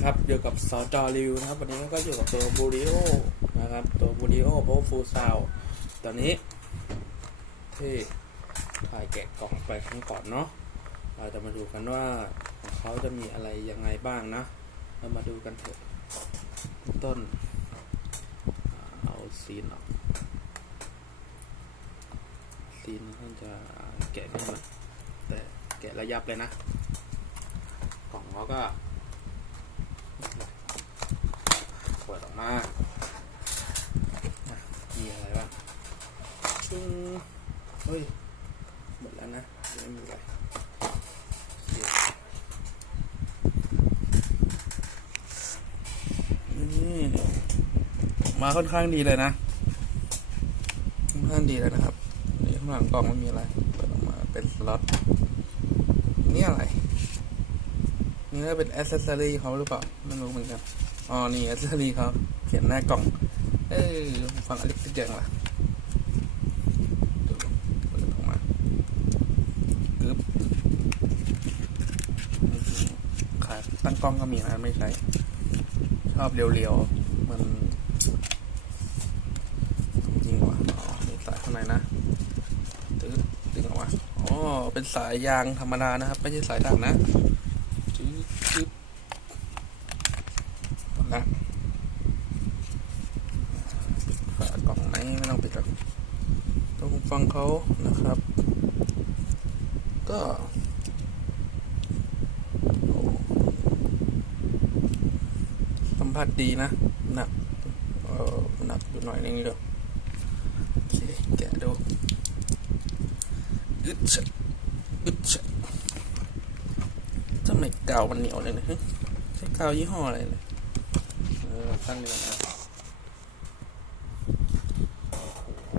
นะครับอยู่กับสจอริวนะครับ วันนี้ก็อยู่กับตัวบูริโอนะครับ ตัวบูริโอเพราะฟูซาวตอนนี้ที่ถ่ายแกะกล่องไปครั้งก่อนเนาะเราจะมาดูกันว่าเขาจะมีอะไรยังไงบ้างนะ เรามาดูกันเถอะต้น เอาซีนออกซีนท่านจะแกะขึ้นมาแต่แกะระยับเลยนะ กล่องเขาก็ เปิดออกมาอะมีอะไรบ้างชึ้งเฮ้ย หมดแล้วนะยังไม่มีอะไรเดี๋ยวนี่มาค่อนข้างดีเลยนะค่อนข้างดีเลยนะครับนี่ข้างหลังกล่องมันมีอะไร เปิดออกมาเป็นสล็อตนี่อะไร นี่ก็เป็นอ c เซสซอรี่เขาหรือเปล่าไม่รู้เหมือนกันอ๋อนี่อ c เซสซอรี่เขาเขียนหน้ากล่อง เอ้ยฟังอเล็กติดยังล่ะดูเปิดออกมากึ๊บขาตั้งกล้องก็มีนะไม่ใช่ชอบเรียวๆ มันจริงว่ะอ๋อมีสายข้างในนะตึ๊ดดึงออกมาอ๋อเป็นสายยางธรรมดานะครับ ไม่ใช่สายดังนะ จึ๊บจึ๊บ หมดละปิดฝากล่องไหมไม่ต้องปิดหรอกต้องฟังเขานะครับ ก็สัมผัสดีนะ หนัก เออหนักอยู่หน่อยนึงเดียวโอเคแกะดูอึดชะอึดชะทำไมกาวมันเหนียวเลยนะฮะใช้กาวยี่ห้ออะไรเลย เออตั้งเดือนนะ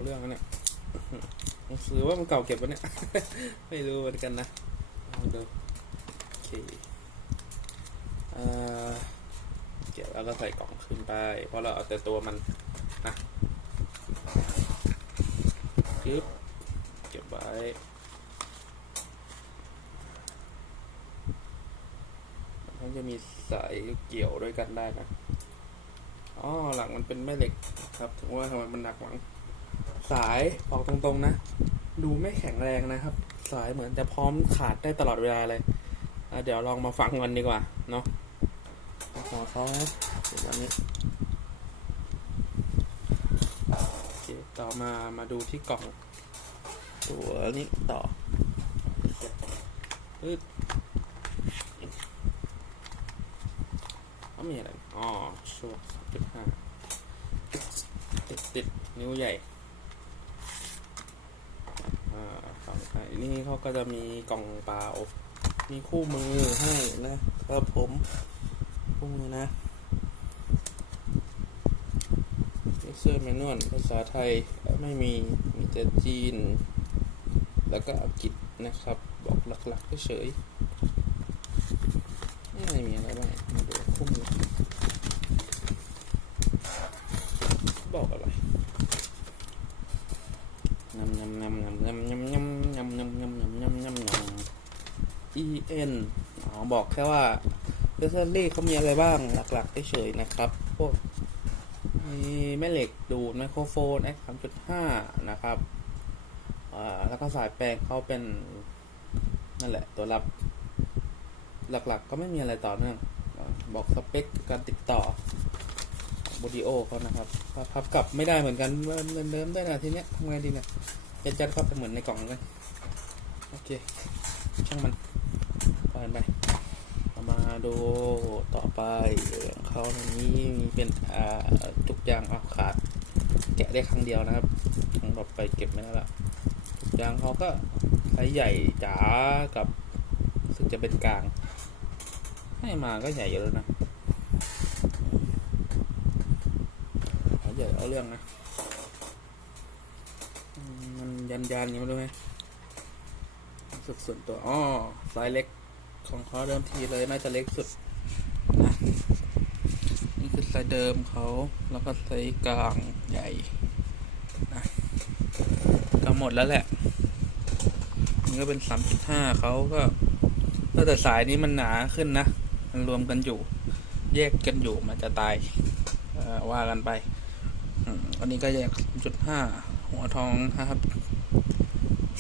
เรื่องนั้นเนี่ยหนังสือว่ามันเก่าเก็บว้เนี่ย ไม่รู้เหมือนกันนะลองดูโอเคเอ่อเก็บแล้วก็ใส่กล่องขึ้นไป เพราะเราเอาแต่ตัวมันนะยึบเก็บไว้มันจะมีสายเกี่ยวด้วยกันได้นะ อ๋อหลังมันเป็นแม่เหล็กครับถึงว่าทำไมมันหนักหลัง สายบอกตรงๆนะ ดูไม่แข็งแรงนะครับ สายเหมือนจะพร้อมขาดได้ตลอดเวลาเลยเดี๋ยวลองมาฟังกันดีกว่า เนาะขอเขาเดี๋ยววันนี้ต่อมามาดูที่กล่อง ตัวนี้ต่อปึ๊บก็มีอะไร อ๋อช่วงสาม จุดห้าติดติดนิ้วใหญ่อ่าฝั่งไอ้นี่เขาก็จะมีกล่องเปล่า มีคู่มือให้นะครับผม คู่มือนะเซอร์แมนนวลภาษาไทยไม่มี มีแต่จีน แล้วก็อังกฤษนะครับ บอกหลักๆเฉยไม่มีอะไรบ้างมาดูคู่มือ บอกอะไรยำยำยำยำยำยำยำยำยำยำยำยำยำยำ E N อ๋อบอกแค่ว่าเบเซอรี่เขามีอะไรบ้างหลักๆเฉยๆนะครับ พวกมีแม่เหล็กดูดไมโครโฟน X 3.5 นะครับอ่าแล้วก็สายแปลงเขาเป็น นั่นแหละตัวรับ หลักๆก็ไม่มีอะไรต่อเนื่องบอกสเปคการติดต่อ บอดีโอเขานะครับพับกลับไม่ได้เหมือนกันเหมือนเดิมได้นะทีเนี้ยทำไงดีเนี่ยจะจัดพับไปเหมือนในกล่องเลยโอเค ช่างมันปล่อยมันไปมาดูต่อไปเขาตรงนี้มีเป็นอ่าทุกอย่างเอาขาด แกะได้ครั้งเดียวนะครับครั้งต่อไปเก็บไม่ได้ละทุกอย่างเขาก็ไซส์ใหญ่จ๋ากับสึกจะเป็นกลาง ให้มาก็ใหญ่อยู่แล้วนะ เอาเรื่องนะมันยันยันๆยังไม่รู้ไหมสุดส่วนตัวอ๋อไซส์เล็กของเขาเดิมทีเลยน่าจะเล็กสุดนะนี่คือไซส์เดิมเขาแล้วก็ไซส์กลางใหญ่นะก็หมดแล้วแหละนี่ก็เป็นสามจุดห้าเขาก็แต่สายนี้มันหนาขึ้นนะ มันรวมกันอยู่ แยกกันอยู่มันจะตายว่ากันไป อันนี้ก็แยกจุดห้าหัวทองนะครับ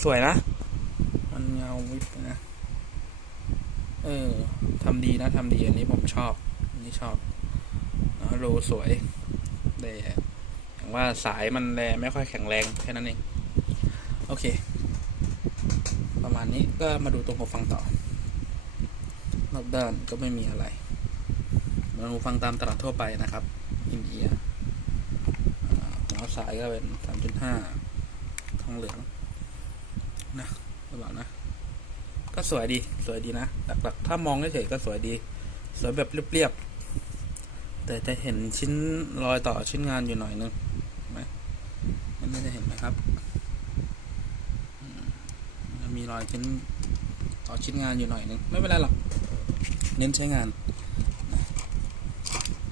สวยนะ มันเงาวิบนะ เออทำดีนะทำดีอันนี้ผมชอบอันนี้ชอบโลสวยแต่อย่างว่าสายมันแรไม่ค่อยแข็งแรงแค่นั้นเอง โอเค ประมาณนี้ก็มาดูตรงหูฟังต่อรอบด้านก็ไม่มีอะไรมาหูฟังตามตลาดทั่วไปนะครับอินเดีย อ่าสายก็เป็นสามจุดห้าทองเหลืองนะระหว่านะ ก็สวยดีสวยดีนะหลักๆถ้ามองเฉยๆก็สวยดี สวยแบบเรียบๆแต่จะเห็นชิ้นรอยต่อชิ้นงานอยู่หน่อยนึงเห็นไหมมันน่าจะเห็นไหมครับมีรอยชิ้นต่อชิ้นงานอยู่หน่อยนึงไม่เป็นไรหรอกเน้นใช้งาน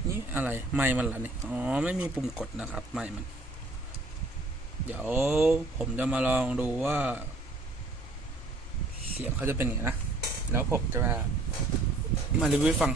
นี่อะไรไม่มันละนี่อ๋อไม่มีปุ่มกดนะครับไม่มัน เดี๋ยวผมจะมาลองดูว่า เสียงเขาจะเป็นไงนะ แล้วผมจะมามารีวิวฟัง